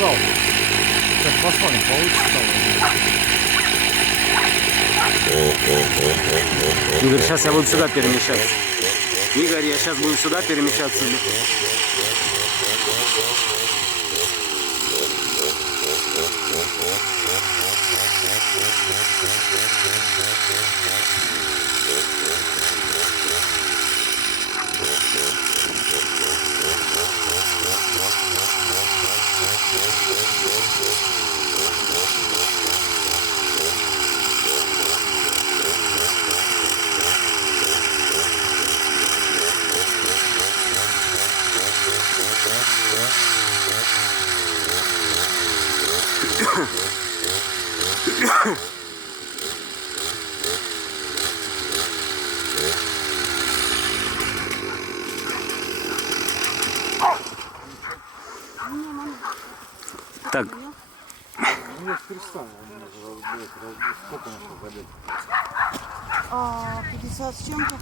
сказал. Сейчас посмотрим, получится. Игорь, сейчас я буду сюда перемещаться. Игорь, я сейчас буду сюда перемещаться. Так. Ну, перестань, сколько у нас забить? 50 с чем-то.